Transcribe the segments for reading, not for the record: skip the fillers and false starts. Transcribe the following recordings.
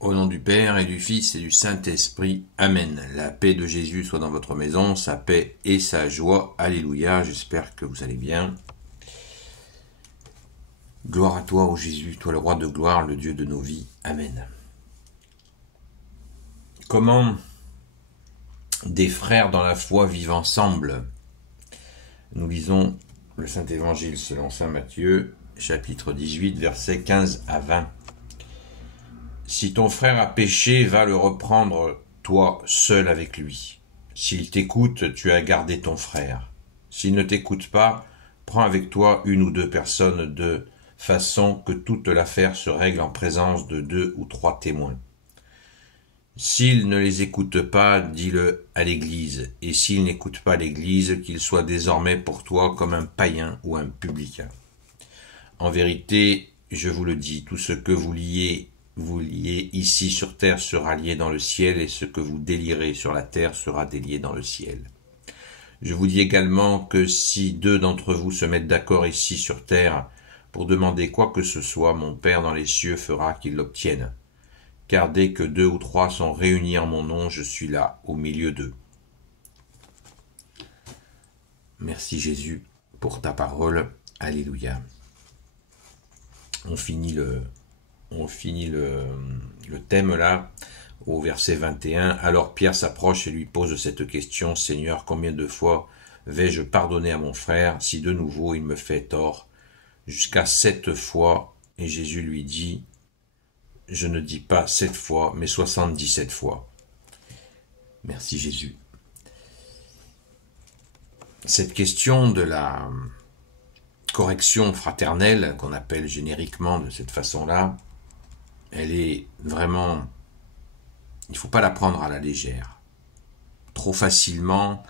Au nom du Père et du Fils et du Saint-Esprit. Amen. La paix de Jésus soit dans votre maison, sa paix et sa joie. Alléluia. J'espère que vous allez bien. Gloire à toi, ô Jésus, toi le roi de gloire, le Dieu de nos vies. Amen. Comment des frères dans la foi vivent ensemble? Nous lisons le Saint-Évangile selon saint Matthieu, chapitre 18, versets 15 à 20. Si ton frère a péché, va le reprendre, toi seul avec lui. S'il t'écoute, tu as gardé ton frère. S'il ne t'écoute pas, prends avec toi une ou deux personnes de façon que toute l'affaire se règle en présence de 2 ou 3 témoins. S'il ne les écoute pas, dis-le à l'Église, et s'il n'écoute pas l'Église, qu'il soit désormais pour toi comme un païen ou un publicain. En vérité, je vous le dis, tout ce que vous liez ici sur terre sera lié dans le ciel, et ce que vous délierez sur la terre sera délié dans le ciel. Je vous dis également que si 2 d'entre vous se mettent d'accord ici sur terre pour demander quoi que ce soit, mon Père dans les cieux fera qu'ils l'obtiennent. Car dès que 2 ou 3 sont réunis en mon nom, je suis là, au milieu d'eux. Merci Jésus pour ta parole. Alléluia. On finit le thème là, au verset 21. Alors Pierre s'approche et lui pose cette question. Seigneur, combien de fois vais-je pardonner à mon frère si de nouveau il me fait tort? Jusqu'à 7 fois. Et Jésus lui dit, je ne dis pas 7 fois, mais 77 fois. Merci Jésus. Cette question de la correction fraternelle, qu'on appelle génériquement de cette façon-là, elle est vraiment... Il ne faut pas la prendre à la légère. Trop facilement,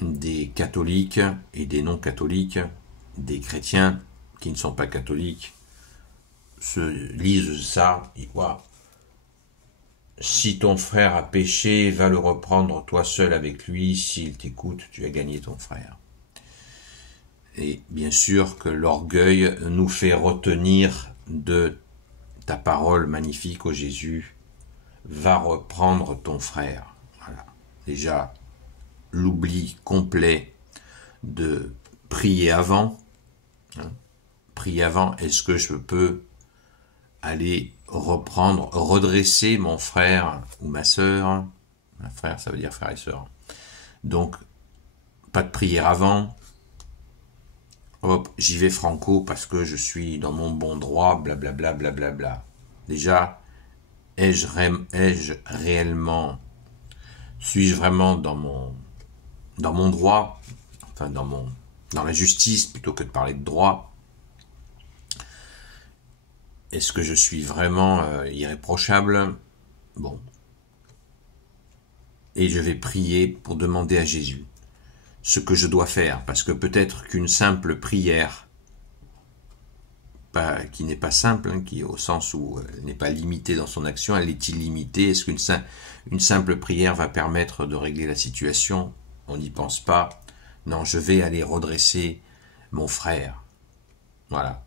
des catholiques et des non-catholiques, des chrétiens qui ne sont pas catholiques, se lisent ça et quoi. Si ton frère a péché, va le reprendre toi seul avec lui. S'il t'écoute, tu as gagné ton frère. Et bien sûr que l'orgueil nous fait retenir de ta parole magnifique, ô Jésus, va reprendre ton frère. Voilà. Déjà, l'oubli complet de prier avant. Prier avant, est-ce que je peux aller reprendre, redresser mon frère ou ma sœur? Un frère, ça veut dire frère et sœur. Donc, pas de prière avant. Hop, j'y vais franco parce que je suis dans mon bon droit, blablabla, blablabla. Déjà, suis-je vraiment dans mon droit, enfin dans la justice plutôt que de parler de droit? Est-ce que je suis vraiment irréprochable? Bon. Et je vais prier pour demander à Jésus ce que je dois faire, parce que peut-être qu'une simple prière, qui n'est pas simple, qui au sens où elle n'est pas limitée dans son action, elle est illimitée. Est-ce qu'une simple prière va permettre de régler la situation? On n'y pense pas. Non, je vais aller redresser mon frère. Voilà.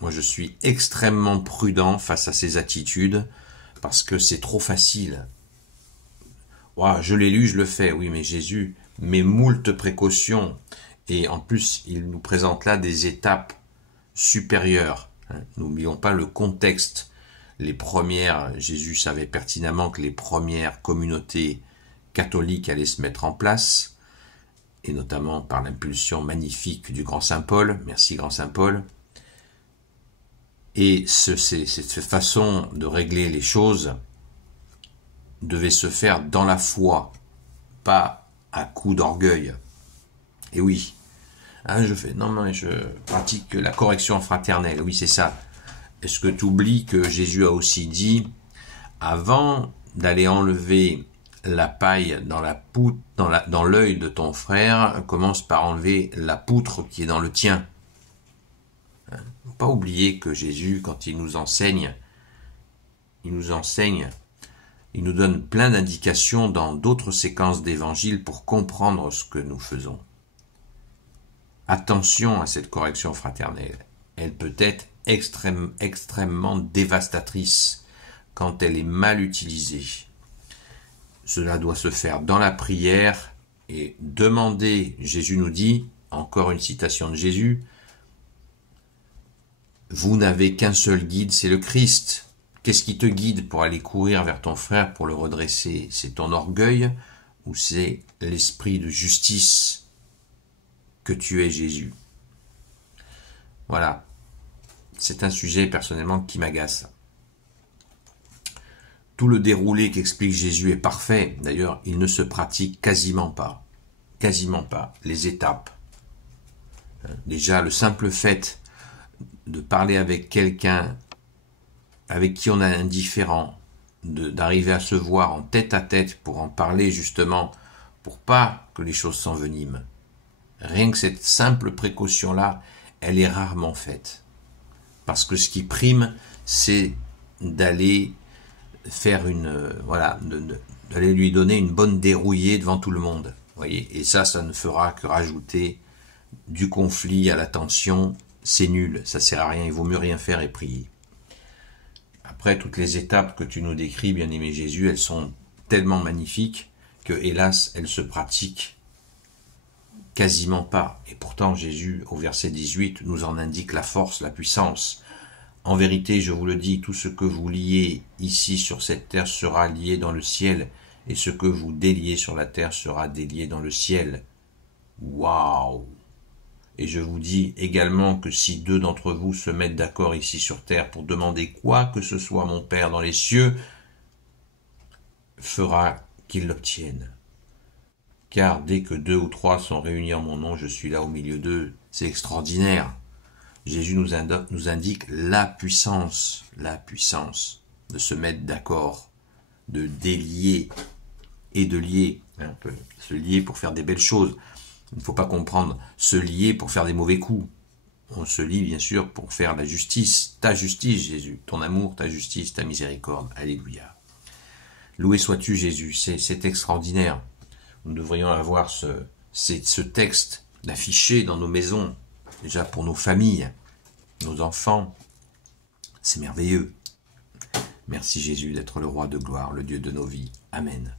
Moi, je suis extrêmement prudent face à ces attitudes, parce que c'est trop facile. Ouah, je l'ai lu, je le fais. Oui, mais Jésus met moult précautions. Et en plus, il nous présente là des étapes supérieures. N'oublions pas le contexte. Jésus savait pertinemment que les premières communautés catholiques allaient se mettre en place, et notamment par l'impulsion magnifique du grand Saint Paul. Merci grand Saint Paul. Et cette façon de régler les choses devait se faire dans la foi, pas à coup d'orgueil. Et oui, je pratique la correction fraternelle. Oui, c'est ça. Est-ce que tu oublies que Jésus a aussi dit, avant d'aller enlever la paille dans l'œil de ton frère, commence par enlever la poutre qui est dans le tien. Il ne faut pas oublier que Jésus, quand il nous donne plein d'indications dans d'autres séquences d'évangile pour comprendre ce que nous faisons. Attention à cette correction fraternelle. Elle peut être extrêmement dévastatrice quand elle est mal utilisée. Cela doit se faire dans la prière et demander, Jésus nous dit, encore une citation de Jésus, « Vous n'avez qu'un seul guide, c'est le Christ. » Qu'est-ce qui te guide pour aller courir vers ton frère pour le redresser? C'est ton orgueil ou c'est l'esprit de justice que tu es Jésus? Voilà, c'est un sujet personnellement qui m'agace. Tout le déroulé qu'explique Jésus est parfait. D'ailleurs, il ne se pratique quasiment pas. Quasiment pas. Les étapes. Déjà, le simple fait de parler avec quelqu'un avec qui on a un différend, d'arriver à se voir en tête à tête pour en parler justement, pour pas que les choses s'enveniment. Rien que cette simple précaution-là, elle est rarement faite. Parce que ce qui prime, c'est d'aller faire d'aller lui donner une bonne dérouillée devant tout le monde. Voyez, et ça ne fera que rajouter du conflit à la tension. C'est nul, ça sert à rien, il vaut mieux rien faire et prier. Après, toutes les étapes que tu nous décris, bien-aimé Jésus, elles sont tellement magnifiques que, hélas, elles se pratiquent quasiment pas. Et pourtant, Jésus, au verset 18, nous en indique la force, la puissance. En vérité, je vous le dis, tout ce que vous liez ici sur cette terre sera lié dans le ciel, et ce que vous déliez sur la terre sera délié dans le ciel. Waouh! Et je vous dis également que si 2 d'entre vous se mettent d'accord ici sur terre pour demander quoi que ce soit à mon Père dans les cieux, fera qu'ils l'obtiennent. Car dès que 2 ou 3 sont réunis en mon nom, je suis là au milieu d'eux. C'est extraordinaire. Jésus nous indique la puissance de se mettre d'accord, de délier et de lier. On peut se lier pour faire des belles choses. Il ne faut pas comprendre se lier pour faire des mauvais coups. On se lie bien sûr pour faire la justice. Ta justice, Jésus. Ton amour, ta justice, ta miséricorde. Alléluia. Loué sois-tu, Jésus. C'est extraordinaire. Nous devrions avoir ce texte d'afficher dans nos maisons, déjà pour nos familles, nos enfants. C'est merveilleux. Merci Jésus d'être le roi de gloire, le Dieu de nos vies. Amen.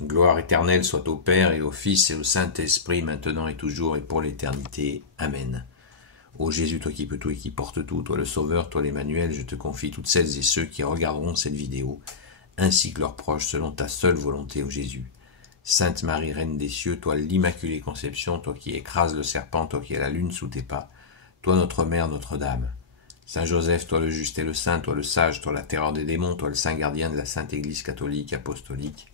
Gloire éternelle soit au Père et au Fils et au Saint-Esprit, maintenant et toujours et pour l'éternité. Amen. Ô Jésus, toi qui peux tout et qui portes tout, toi le Sauveur, toi l'Emmanuel, je te confie toutes celles et ceux qui regarderont cette vidéo, ainsi que leurs proches, selon ta seule volonté, ô Jésus. Sainte Marie, Reine des cieux, toi l'Immaculée Conception, toi qui écrases le serpent, toi qui as la lune sous tes pas, toi notre Mère, Notre-Dame. Saint Joseph, toi le juste et le saint, toi le sage, toi la terreur des démons, toi le saint gardien de la Sainte Église catholique, apostolique.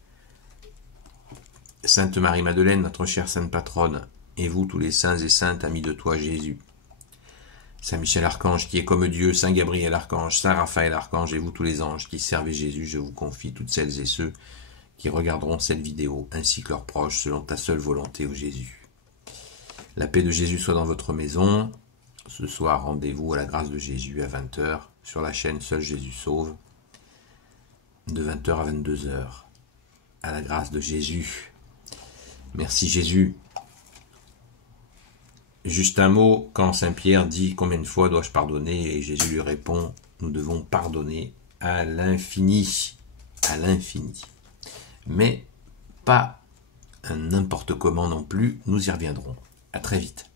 Sainte Marie-Madeleine, notre chère sainte patronne, et vous tous les saints et saintes, amis de toi Jésus. Saint Michel Archange, qui est comme Dieu, Saint Gabriel Archange, Saint Raphaël Archange, et vous tous les anges qui servez Jésus, je vous confie toutes celles et ceux qui regarderont cette vidéo, ainsi que leurs proches, selon ta seule volonté, ô Jésus. La paix de Jésus soit dans votre maison. Ce soir, rendez-vous à la grâce de Jésus à 20h, sur la chaîne Seul Jésus Sauve, de 20h à 22h. À la grâce de Jésus. Merci Jésus. Juste un mot, quand Saint Pierre dit « Combien de fois dois-je pardonner ?» et Jésus lui répond « Nous devons pardonner à l'infini. » À l'infini. Mais pas n'importe comment non plus, nous y reviendrons. À très vite.